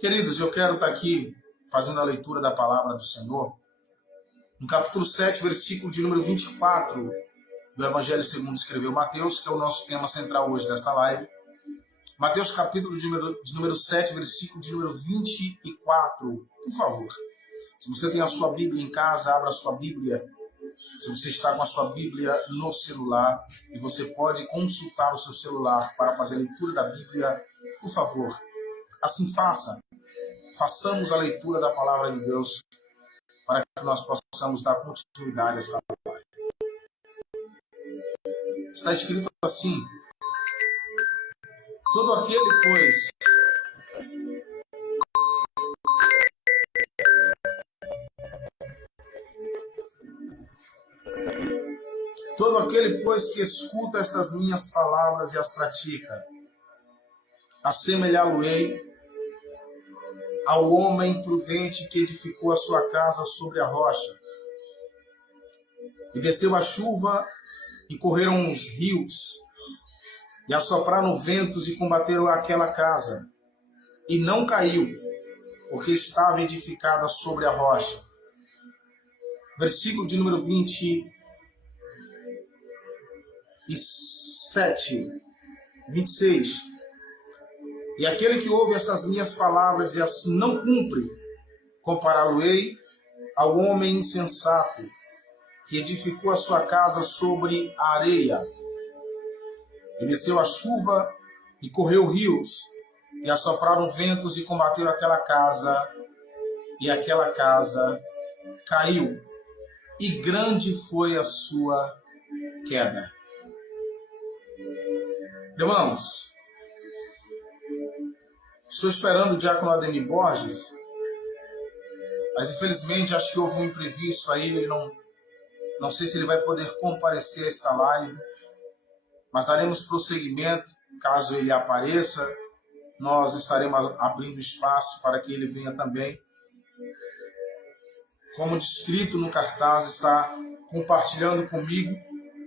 Queridos, eu quero estar aqui fazendo a leitura da palavra do Senhor, no capítulo 7, versículo de número 24 do Evangelho segundo escreveu Mateus, que é o nosso tema central hoje desta live. Mateus, capítulo de número 7, versículo de número 24. Por favor, se você tem a sua Bíblia em casa, abra a sua Bíblia. Se você está com a sua Bíblia no celular e você pode consultar o seu celular para fazer a leitura da Bíblia, por favor, assim faça. Façamos a leitura da palavra de Deus para que nós possamos dar continuidade a esta live. Está escrito assim: todo aquele, pois, que escuta estas minhas palavras e as pratica, assemelhá-lo-ei ao homem prudente que edificou a sua casa sobre a rocha. E desceu a chuva, e correram os rios, e assopraram ventos, e combateram aquela casa. E não caiu, porque estava edificada sobre a rocha. Versículo de número 26. E aquele que ouve estas minhas palavras e as não cumpre, compará-lo-ei ao homem insensato, que edificou a sua casa sobre a areia. E desceu a chuva, e correu rios, e assopraram ventos, e combateram aquela casa, e aquela casa caiu, e grande foi a sua queda. Irmãos, estou esperando o diácono Ademir Borges, mas infelizmente acho que houve um imprevisto aí, ele não sei se ele vai poder comparecer a esta live, mas daremos prosseguimento. Caso ele apareça, nós estaremos abrindo espaço para que ele venha também. Como descrito no cartaz, está compartilhando comigo,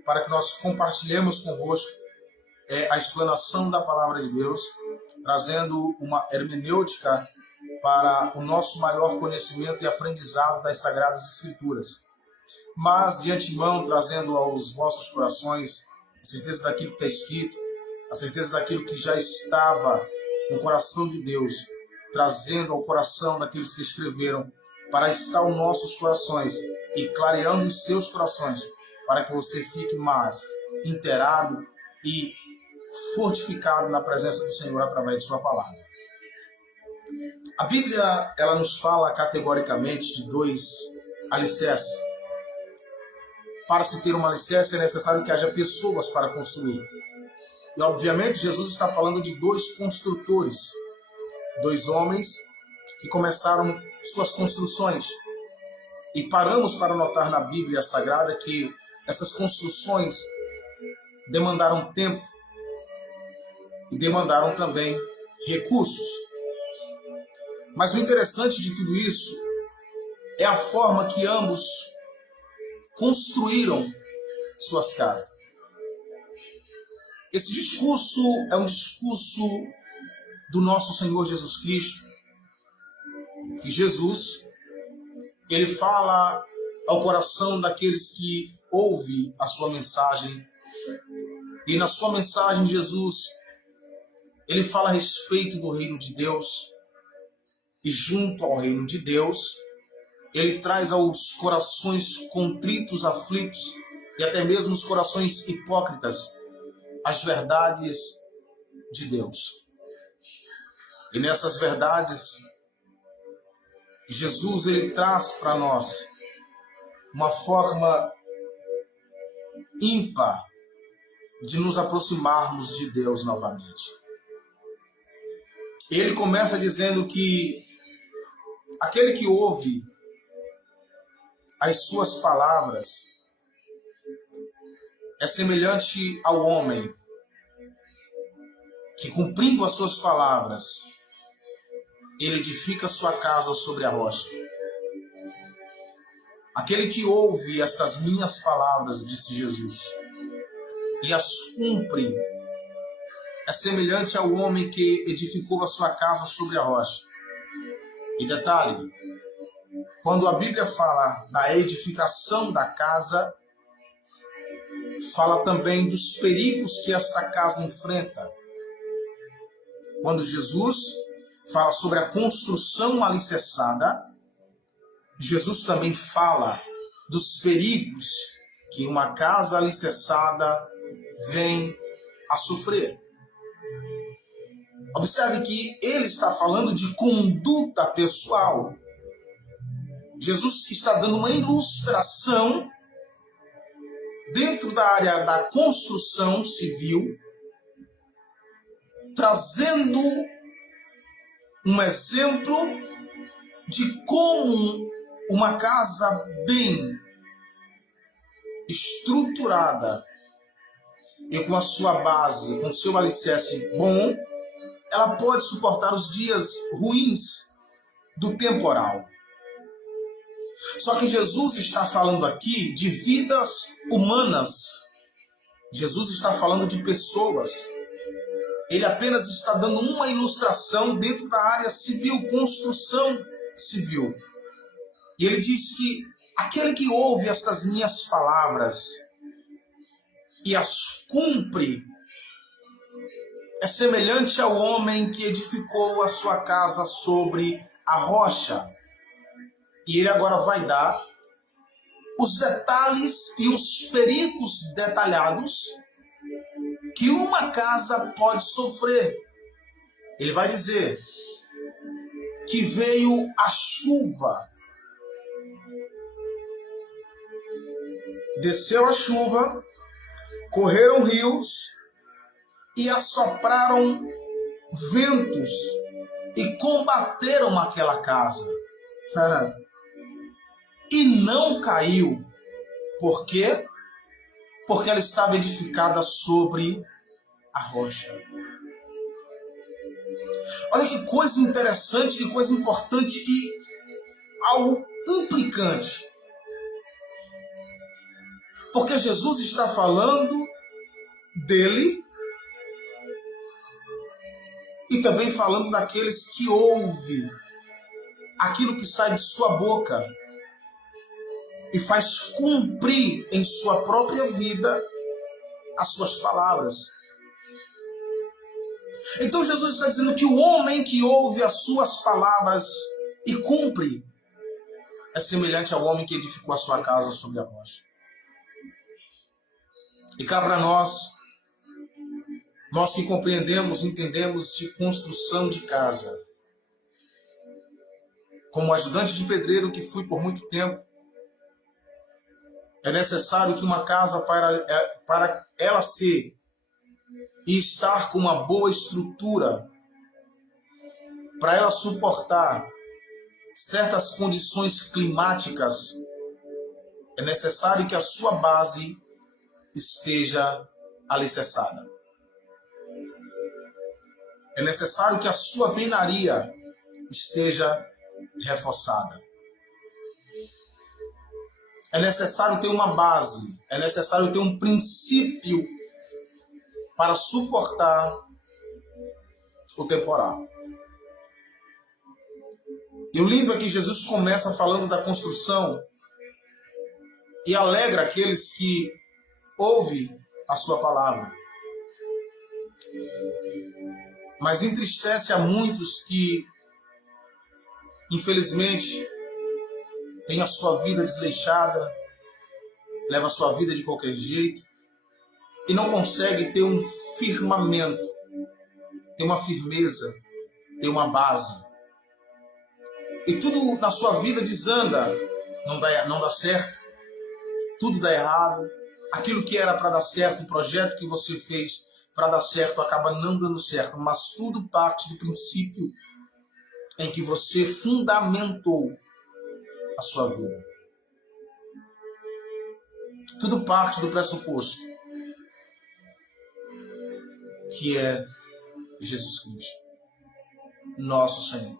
para que nós compartilhemos convosco a explanação da palavra de Deus, trazendo uma hermenêutica para o nosso maior conhecimento e aprendizado das Sagradas Escrituras. Mas, de antemão, trazendo aos vossos corações a certeza daquilo que está escrito, a certeza daquilo que já estava no coração de Deus, trazendo ao coração daqueles que escreveram, para estar aos nossos corações e clareando os seus corações, para que você fique mais inteirado e fortificado na presença do Senhor através de sua palavra. A Bíblia, ela nos fala categoricamente de dois alicerces. Para se ter um alicerce é necessário que haja pessoas para construir. E obviamente Jesus está falando de dois construtores, dois homens que começaram suas construções. E paramos para notar na Bíblia Sagrada que essas construções demandaram tempo e demandaram também recursos. Mas o interessante de tudo isso é a forma que ambos construíram suas casas. Esse discurso é um discurso do nosso Senhor Jesus Cristo, que Jesus, ele fala ao coração daqueles que ouvem a sua mensagem. E na sua mensagem, Jesus, ele fala a respeito do reino de Deus. E junto ao reino de Deus, ele traz aos corações contritos, aflitos e até mesmo os corações hipócritas as verdades de Deus. E nessas verdades, Jesus, ele traz para nós uma forma ímpar de nos aproximarmos de Deus novamente. Ele começa dizendo que aquele que ouve as suas palavras é semelhante ao homem que, cumprindo as suas palavras, ele edifica sua casa sobre a rocha. Aquele que ouve estas minhas palavras, disse Jesus, e as cumpre, é semelhante ao homem que edificou a sua casa sobre a rocha. E detalhe, quando a Bíblia fala da edificação da casa, fala também dos perigos que esta casa enfrenta. Quando Jesus fala sobre a construção alicerçada, Jesus também fala dos perigos que uma casa alicerçada vem a sofrer. Observe que ele está falando de conduta pessoal. Jesus está dando uma ilustração dentro da área da construção civil, trazendo um exemplo de como uma casa bem estruturada e com a sua base, com o seu alicerce bom, ela pode suportar os dias ruins do temporal. Só que Jesus está falando aqui de vidas humanas. Jesus está falando de pessoas. Ele apenas está dando uma ilustração dentro da área civil, construção civil. E ele diz que aquele que ouve estas minhas palavras e as cumpre é semelhante ao homem que edificou a sua casa sobre a rocha. E ele agora vai dar os detalhes e os perigos detalhados que uma casa pode sofrer. Ele vai dizer que veio a chuva, desceu a chuva, correram rios e assopraram ventos e combateram aquela casa. E não caiu. Por quê? Porque ela estava edificada sobre a rocha. Olha que coisa interessante, que coisa importante e algo implicante. Porque Jesus está falando dele e também falando daqueles que ouvem aquilo que sai de sua boca e faz cumprir em sua própria vida as suas palavras. Então Jesus está dizendo que o homem que ouve as suas palavras e cumpre é semelhante ao homem que edificou a sua casa sobre a rocha. E cá para nós que compreendemos, entendemos de construção de casa, como ajudante de pedreiro que fui por muito tempo, é necessário que uma casa, para ela ser e estar com uma boa estrutura, para ela suportar certas condições climáticas, é necessário que a sua base esteja alicerçada. É necessário que a sua venaria esteja reforçada. É necessário ter uma base, é necessário ter um princípio para suportar o temporal. E o lindo é que Jesus começa falando da construção e alegra aqueles que ouvem a sua palavra. Mas entristece a muitos que, infelizmente, têm a sua vida desleixada, leva a sua vida de qualquer jeito e não consegue ter um firmamento, ter uma firmeza, ter uma base. E tudo na sua vida desanda, não dá certo, tudo dá errado. Aquilo que era para dar certo, o projeto que você fez para dar certo, acaba não dando certo, mas tudo parte do princípio em que você fundamentou a sua vida. Tudo parte do pressuposto que é Jesus Cristo, nosso Senhor.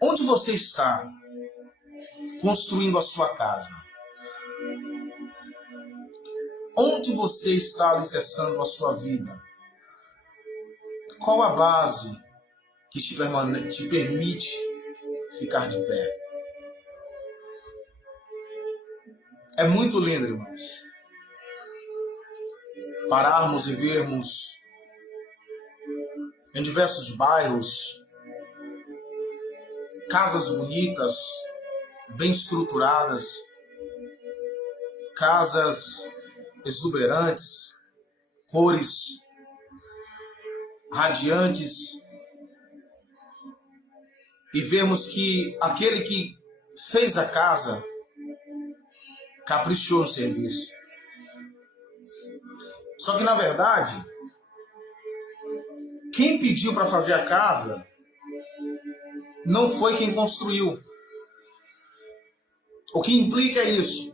Onde você está construindo a sua casa? Onde você está alicerçando a sua vida? Qual a base que te permite ficar de pé? É muito lindo, irmãos, pararmos e vermos em diversos bairros casas bonitas, bem estruturadas, casas exuberantes, cores radiantes, e vemos que aquele que fez a casa caprichou no serviço. Só que, na verdade, quem pediu para fazer a casa não foi quem construiu. O que implica isso?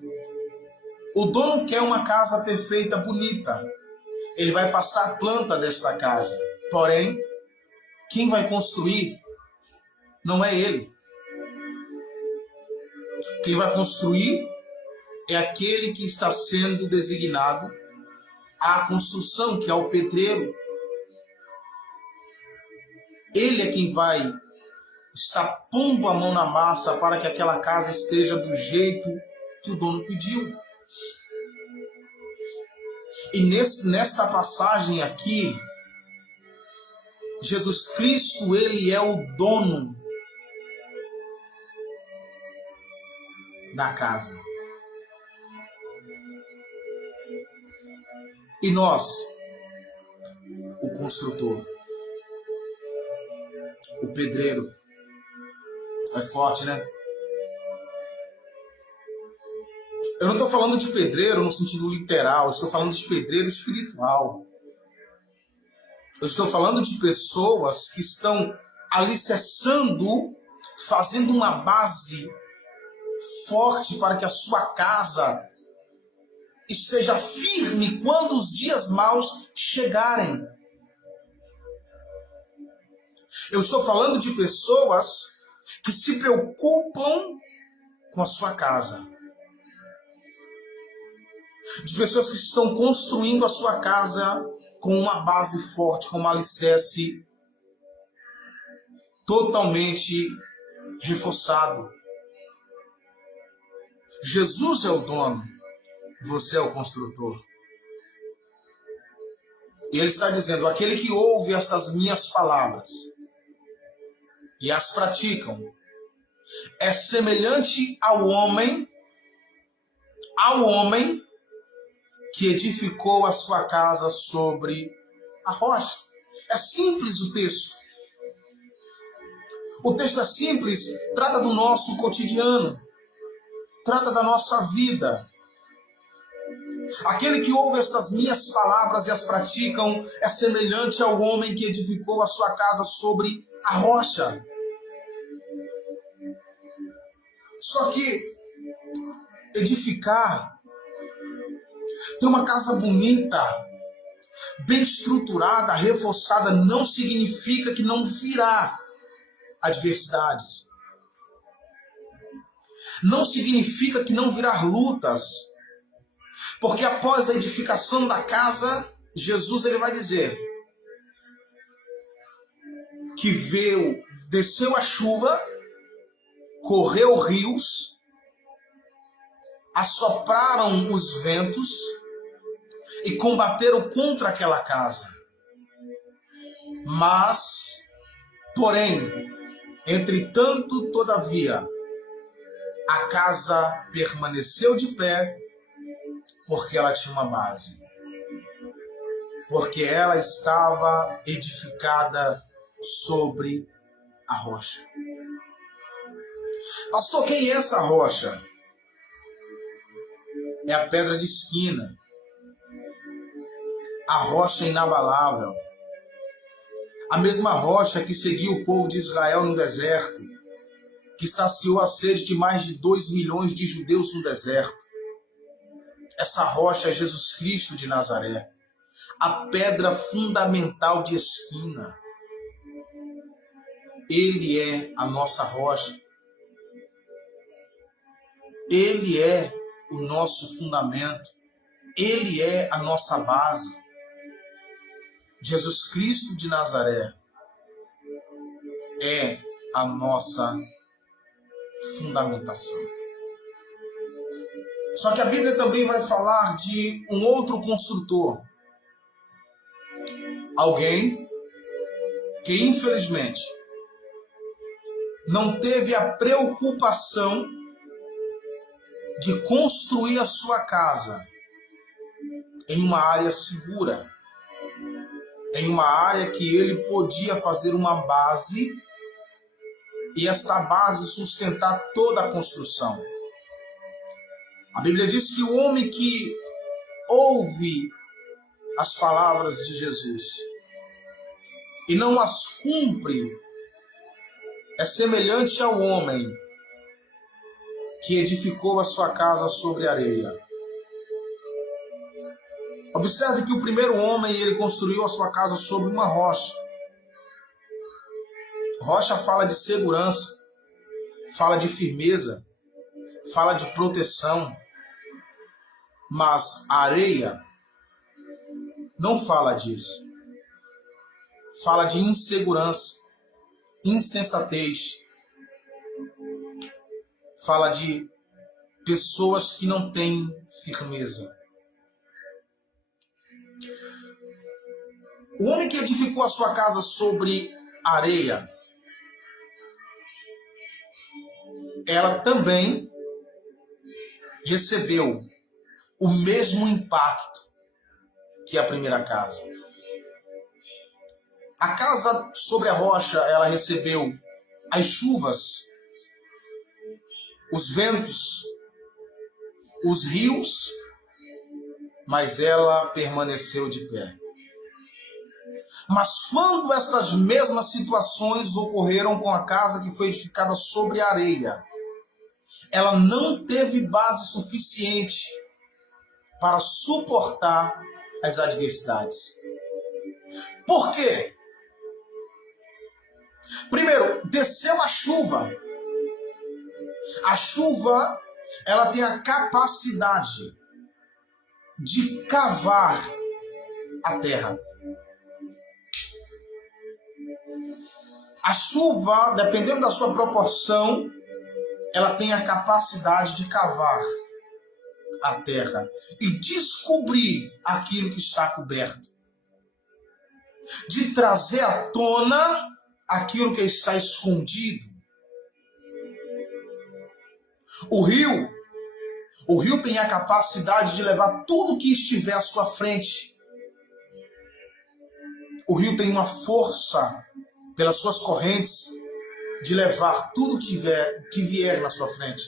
O dono quer uma casa perfeita, bonita. Ele vai passar a planta desta casa. Porém, quem vai construir não é ele. Quem vai construir é aquele que está sendo designado à construção, que é o pedreiro. Ele é quem vai estar pondo a mão na massa para que aquela casa esteja do jeito que o dono pediu. E nesta passagem aqui, Jesus Cristo, ele é o dono da casa. E nós, o construtor, o pedreiro. É forte, né? Eu não estou falando de pedreiro no sentido literal, eu estou falando de pedreiro espiritual. Eu estou falando de pessoas que estão alicerçando, fazendo uma base forte para que a sua casa esteja firme quando os dias maus chegarem. Eu estou falando de pessoas que se preocupam com a sua casa. De pessoas que estão construindo a sua casa com uma base forte, com um alicerce totalmente reforçado. Jesus é o dono, você é o construtor. E ele está dizendo, aquele que ouve estas minhas palavras e as praticam, é semelhante ao homem que edificou a sua casa sobre a rocha. É simples o texto. O texto é simples, trata do nosso cotidiano, trata da nossa vida. Aquele que ouve estas minhas palavras e as praticam é semelhante ao homem que edificou a sua casa sobre a rocha. Só que edificar, ter uma casa bonita, bem estruturada, reforçada, não significa que não virá adversidades. Não significa que não virá lutas. Porque após a edificação da casa, Jesus ele vai dizer que desceu a chuva, correu rios, assopraram os ventos e combateram contra aquela casa. Mas, porém, entretanto, todavia, a casa permaneceu de pé porque ela tinha uma base. Porque ela estava edificada sobre a rocha. Pastor, quem é essa rocha? É a pedra de esquina, a rocha inabalável, a mesma rocha que seguiu o povo de Israel no deserto, que saciou a sede de mais de 2 milhões de judeus no deserto. Essa rocha é Jesus Cristo de Nazaré, a pedra fundamental de esquina. Ele é a nossa rocha. Ele é o nosso fundamento. Ele é a nossa base. Jesus Cristo de Nazaré é a nossa fundamentação. Só que a Bíblia também vai falar de um outro construtor. Alguém que, infelizmente, não teve a preocupação de construir a sua casa em uma área segura, em uma área que ele podia fazer uma base e esta base sustentar toda a construção. A Bíblia diz que o homem que ouve as palavras de Jesus e não as cumpre é semelhante ao homem que edificou a sua casa sobre areia. Observe que o primeiro homem, ele construiu a sua casa sobre uma rocha. Rocha fala de segurança, fala de firmeza, fala de proteção, mas a areia não fala disso. Fala de insegurança, insensatez, fala de pessoas que não têm firmeza. O homem que edificou a sua casa sobre areia, ela também recebeu o mesmo impacto que a primeira casa. A casa sobre a rocha, ela recebeu as chuvas, os ventos, os rios, mas ela permaneceu de pé. Mas quando estas mesmas situações ocorreram com a casa que foi edificada sobre a areia, ela não teve base suficiente para suportar as adversidades. Por quê? Primeiro, desceu a chuva. A chuva, ela tem a capacidade de cavar a terra. A chuva, dependendo da sua proporção, ela tem a capacidade de cavar a terra e descobrir aquilo que está coberto, de trazer à tona aquilo que está escondido. O rio tem a capacidade de levar tudo que estiver à sua frente. O rio tem uma força pelas suas correntes de levar tudo que vier na sua frente.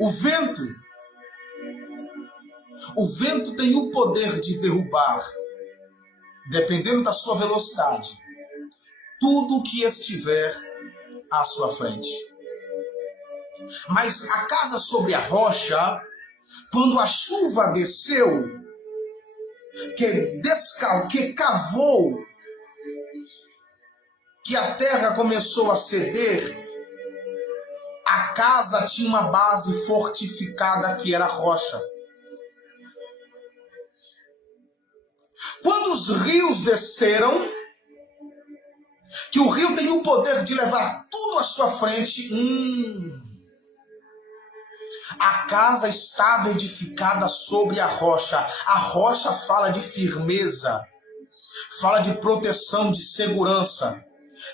O vento tem o poder de derrubar, dependendo da sua velocidade, tudo que estiver à sua frente. Mas a casa sobre a rocha, quando a chuva desceu, que cavou, que a terra começou a ceder, a casa tinha uma base fortificada que era a rocha. Quando os rios desceram, que o rio tem o poder de levar tudo à sua frente, a casa estava edificada sobre a rocha. A rocha fala de firmeza, fala de proteção, de segurança.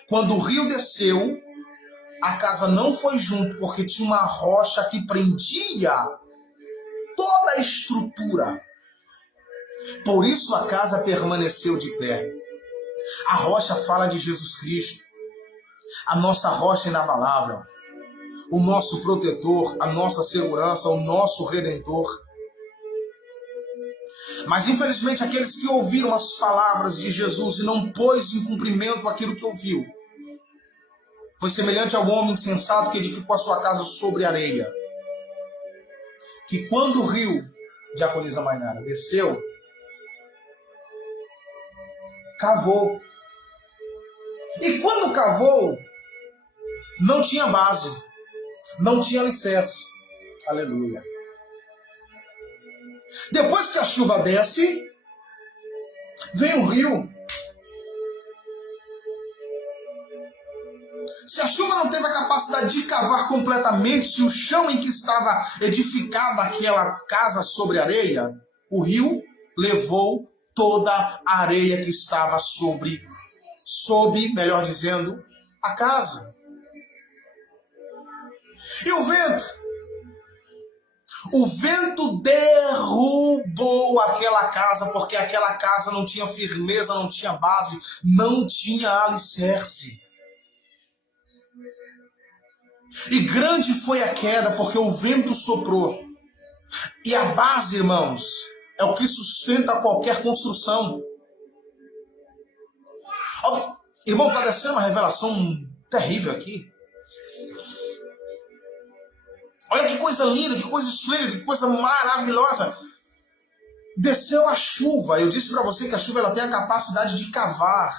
Quando o rio desceu, a casa não foi junto, porque tinha uma rocha que prendia toda a estrutura. Por isso a casa permaneceu de pé. A rocha fala de Jesus Cristo, a nossa rocha inabalável, o nosso protetor, a nossa segurança, o nosso redentor. Mas infelizmente aqueles que ouviram as palavras de Jesus e não pôs em cumprimento aquilo que ouviu, foi semelhante ao homem insensato que edificou a sua casa sobre areia, que quando o rio, diaconisa Mainara, desceu, cavou. E quando cavou, não tinha base, não tinha alicerce. Aleluia. Depois que a chuva desce, vem o rio. Se a chuva não teve a capacidade de cavar completamente o chão em que estava edificada aquela casa sobre areia, o rio levou toda a areia que estava sob, melhor dizendo, a casa. E o vento? O vento derrubou aquela casa, porque aquela casa não tinha firmeza, não tinha base, não tinha alicerce. E grande foi a queda, porque o vento soprou. E a base, irmãos, é o que sustenta qualquer construção. Irmão, está descendo uma revelação terrível aqui. Olha que coisa linda, que coisa esplêndida, que coisa maravilhosa. Desceu a chuva. Eu disse para você que a chuva ela tem a capacidade de cavar.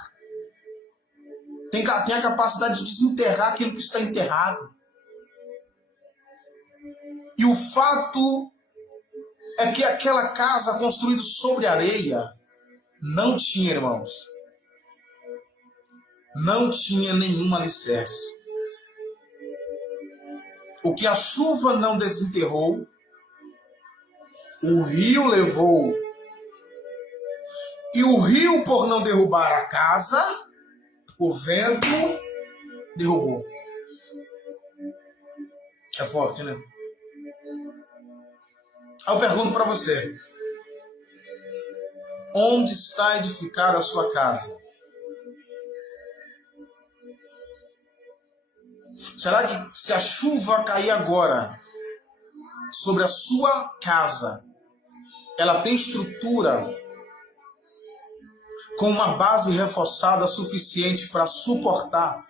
Tem a capacidade de desenterrar aquilo que está enterrado. E o fato é que aquela casa construída sobre areia não tinha, irmãos, não tinha nenhum alicerce. O que a chuva não desenterrou, o rio levou. E o rio, por não derrubar a casa, o vento derrubou. É forte, né? Eu pergunto para você: onde está edificada a sua casa? Será que se a chuva cair agora sobre a sua casa, ela tem estrutura com uma base reforçada suficiente para suportar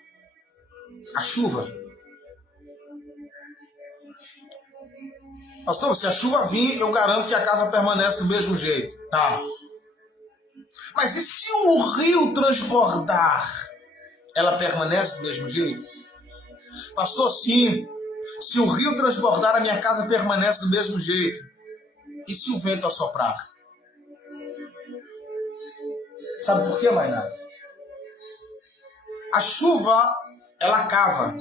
a chuva? Pastor, se a chuva vir, eu garanto que a casa permanece do mesmo jeito. Tá. Mas e se o rio transbordar? Ela permanece do mesmo jeito? Pastor, sim. Se o rio transbordar, a minha casa permanece do mesmo jeito. E se o vento assoprar? Sabe por quê, Mainara? A chuva, ela cava.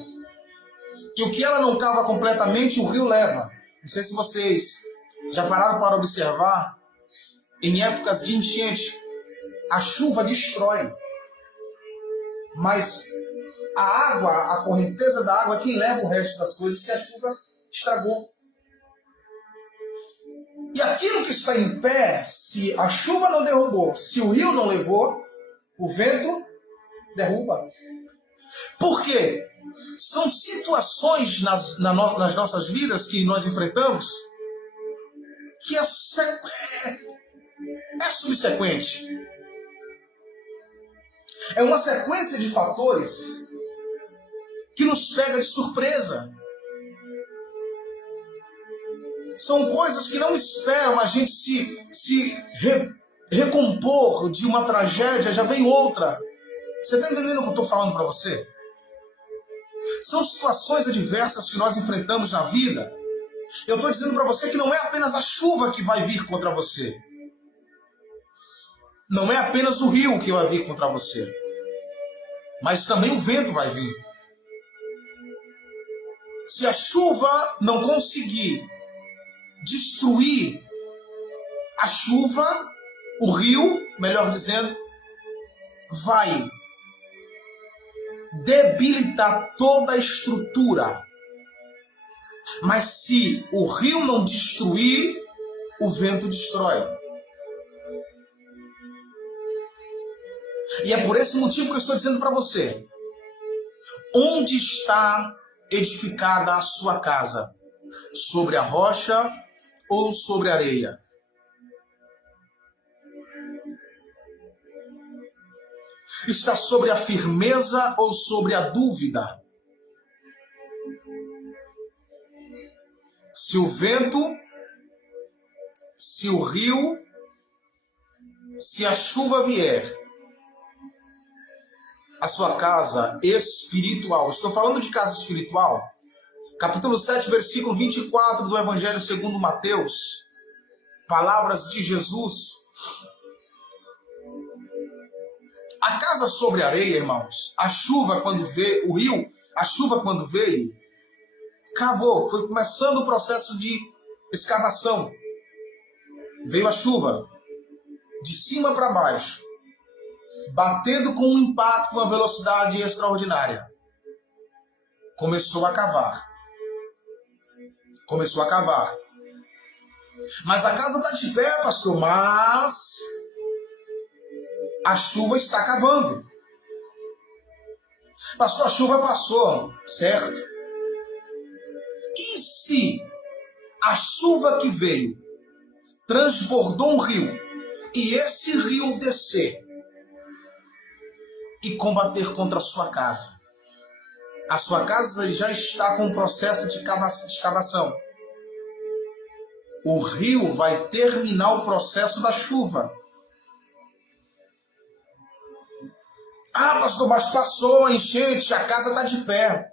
E o que ela não cava completamente, o rio leva. Não sei se vocês já pararam para observar, em épocas de enchente, a chuva destrói. Mas a água, a correnteza da água é quem leva o resto das coisas que a chuva estragou. E aquilo que está em pé, se a chuva não derrubou, se o rio não levou, o vento derruba. Por quê? São situações nas nossas vidas que nós enfrentamos que é subsequente. É uma sequência de fatores que nos pega de surpresa. São coisas que não esperam a gente se recompor de uma tragédia, já vem outra. Você está entendendo o que eu estou falando para você? São situações adversas que nós enfrentamos na vida. Eu estou dizendo para você que não é apenas a chuva que vai vir contra você. Não é apenas o rio que vai vir contra você. Mas também o vento vai vir. Se a chuva não conseguir destruir a chuva, o rio, melhor dizendo, vai debilitar toda a estrutura. Mas se o rio não destruir, o vento destrói. E é por esse motivo que eu estou dizendo para você: onde está edificada a sua casa? Sobre a rocha ou sobre a areia? Está sobre a firmeza ou sobre a dúvida? Se o vento, se o rio, se a chuva vier, a sua casa espiritual, estou falando de casa espiritual, capítulo 7, versículo 24 do Evangelho segundo Mateus, palavras de Jesus. A casa sobre a areia, irmãos, a chuva quando veio, o rio, a chuva quando veio, cavou, foi começando o processo de escavação. Veio a chuva, de cima para baixo, batendo com um impacto, uma velocidade extraordinária. Começou a cavar. Começou a cavar. Mas a casa está de pé, pastor, mas a chuva está cavando. Pastor, a chuva passou, certo? E se a chuva que veio transbordou um rio e esse rio descer e combater contra a sua casa? A sua casa já está com um processo de escavação. O rio vai terminar o processo da chuva. Ah, pastor, mas passou a enchente, a casa está de pé.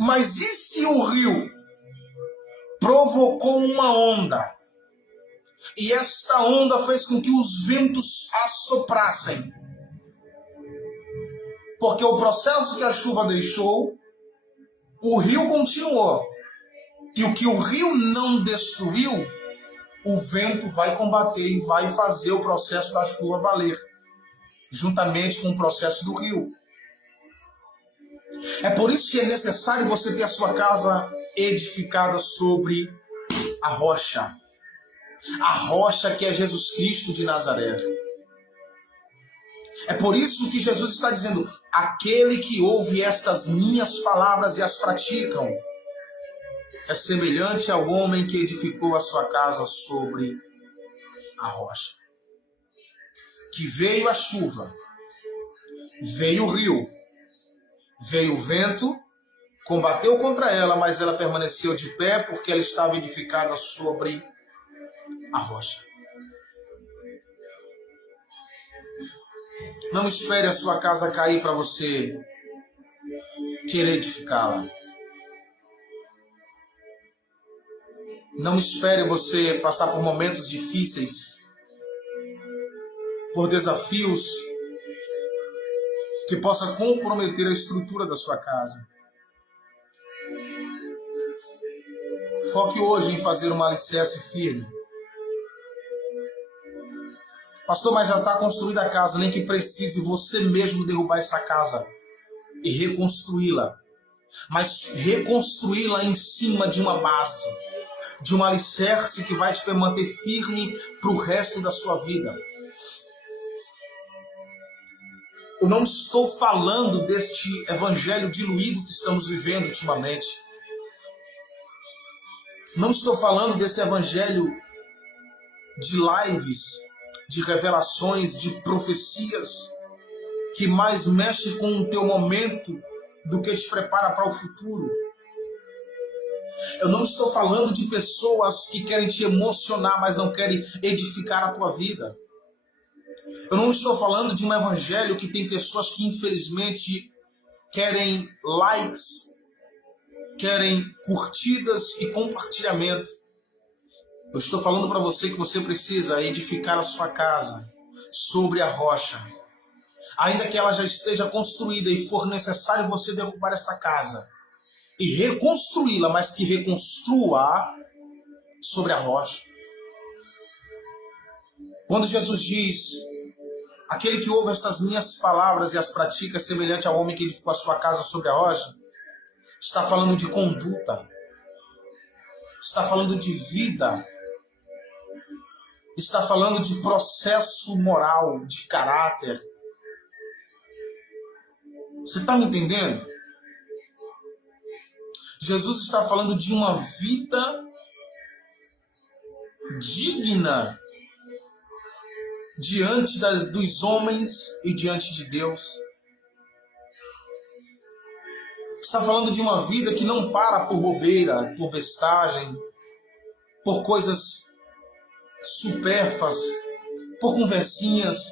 Mas e se o rio provocou uma onda? E esta onda fez com que os ventos assoprassem. Porque o processo que a chuva deixou, o rio continuou. E o que o rio não destruiu, o vento vai combater e vai fazer o processo da chuva valer, juntamente com o processo do rio. É por isso que é necessário você ter a sua casa edificada sobre a rocha. A rocha que é Jesus Cristo de Nazaré. É por isso que Jesus está dizendo: aquele que ouve estas minhas palavras e as praticam é semelhante ao homem que edificou a sua casa sobre a rocha. Que veio a chuva, veio o rio, veio o vento, combateu contra ela, mas ela permaneceu de pé porque ela estava edificada sobre a rocha. Não espere a sua casa cair para você querer edificá-la. Não espere você passar por momentos difíceis, por desafios que possa comprometer a estrutura da sua casa. Foque hoje em fazer um alicerce firme. Pastor, mas já está construída a casa, nem que precise você mesmo derrubar essa casa e reconstruí-la. Mas reconstruí-la em cima de uma base, de um alicerce que vai te manter firme para o resto da sua vida. Eu não estou falando deste evangelho diluído que estamos vivendo ultimamente. Não estou falando desse evangelho de lives, de revelações, de profecias, que mais mexe com o teu momento do que te prepara para o futuro. Eu não estou falando de pessoas que querem te emocionar, mas não querem edificar a tua vida. Eu não estou falando de um evangelho que tem pessoas que infelizmente querem likes, querem curtidas e compartilhamento. Eu estou falando para você que você precisa edificar a sua casa sobre a rocha. Ainda que ela já esteja construída e for necessário você derrubar esta casa e reconstruí-la, mas que reconstrua sobre a rocha. Quando Jesus diz: aquele que ouve estas minhas palavras e as pratica é semelhante ao homem que edificou a sua casa sobre a rocha, está falando de conduta, está falando de vida, está falando de processo moral, de caráter. Você está me entendendo? Jesus está falando de uma vida digna diante dos homens e diante de Deus. Está falando de uma vida que não para por bobeira, por bestagem, por coisas supérfluas, por conversinhas,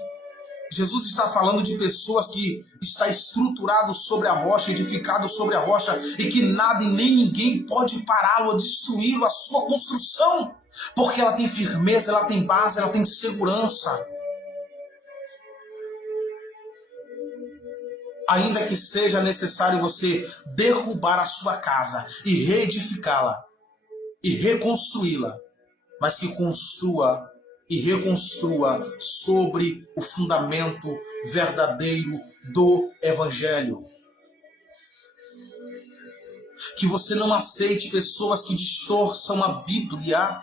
Jesus está falando de pessoas que está estruturado sobre a rocha, edificado sobre a rocha, e que nada e nem ninguém pode pará-lo ou destruí-lo, a sua construção, porque ela tem firmeza, ela tem base, ela tem segurança. Ainda que seja necessário você derrubar a sua casa e reedificá-la e reconstruí-la, mas que construa e reconstrua sobre o fundamento verdadeiro do Evangelho. Que você não aceite pessoas que distorçam a Bíblia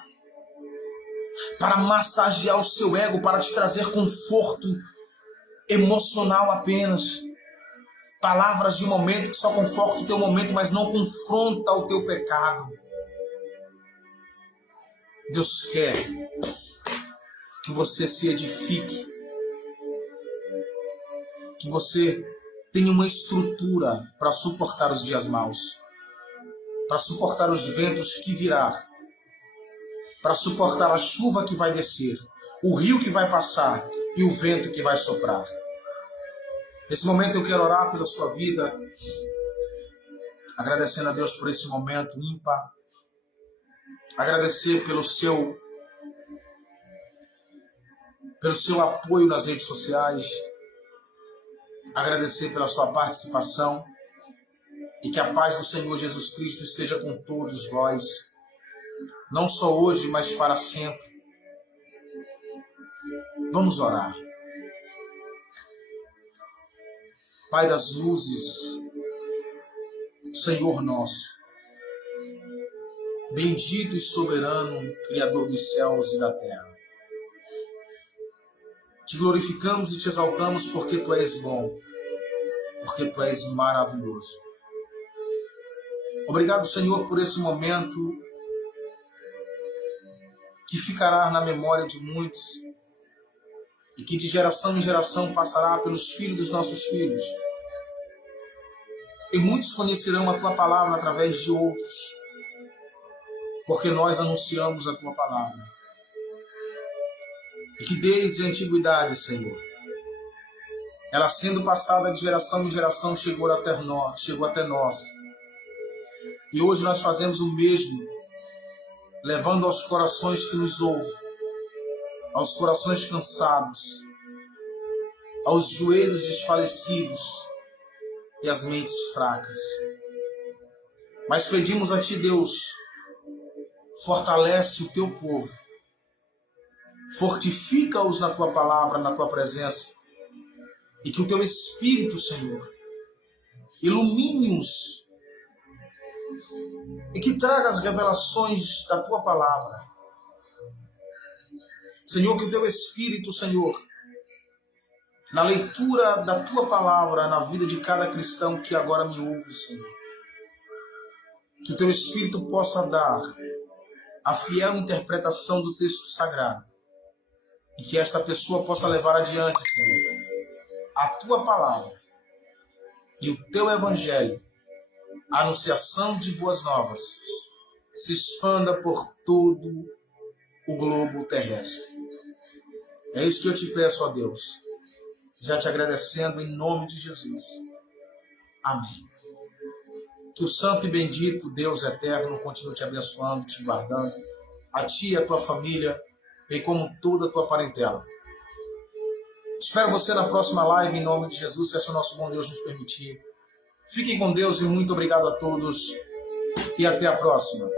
para massagear o seu ego, para te trazer conforto emocional apenas. Palavras de momento que só confortam o teu momento, mas não confronta o teu pecado. Deus quer que você se edifique, que você tenha uma estrutura para suportar os dias maus, para suportar os ventos que virá, para suportar a chuva que vai descer, o rio que vai passar e o vento que vai soprar. Nesse momento eu quero orar pela sua vida, agradecendo a Deus por esse momento ímpar, agradecer pelo seu apoio nas redes sociais, agradecer pela sua participação e que a paz do Senhor Jesus Cristo esteja com todos vós, não só hoje, mas para sempre. Vamos orar. Pai das luzes, Senhor nosso, bendito e soberano, Criador dos céus e da terra, te glorificamos e te exaltamos porque Tu és bom, porque Tu és maravilhoso. Obrigado, Senhor, por esse momento que ficará na memória de muitos e que de geração em geração passará pelos filhos dos nossos filhos. E muitos conhecerão a Tua palavra através de outros, porque nós anunciamos a Tua palavra. E que desde a antiguidade, Senhor, ela sendo passada de geração em geração, chegou até nós. E hoje nós fazemos o mesmo, levando aos corações que nos ouvem, aos corações cansados, aos joelhos desfalecidos e às mentes fracas. Mas pedimos a Ti, Deus, fortalece o Teu povo, fortifica-os na Tua palavra, na Tua presença, e que o Teu Espírito, Senhor, ilumine-os e que traga as revelações da Tua palavra. Senhor, que o Teu Espírito, Senhor, na leitura da Tua palavra, na vida de cada cristão que agora me ouve, Senhor, que o Teu Espírito possa dar a fiel interpretação do texto sagrado e que esta pessoa possa levar adiante, Senhor, a Tua palavra e o Teu Evangelho, a anunciação de boas novas, se expanda por todo o globo terrestre. É isso que eu te peço, ó Deus, já te agradecendo em nome de Jesus. Amém. Que o santo e bendito Deus eterno continue te abençoando, te guardando, a ti e a tua família, bem como toda a tua parentela. Espero você na próxima live, em nome de Jesus, se é o nosso bom Deus nos permitir. Fiquem com Deus e muito obrigado a todos e até a próxima.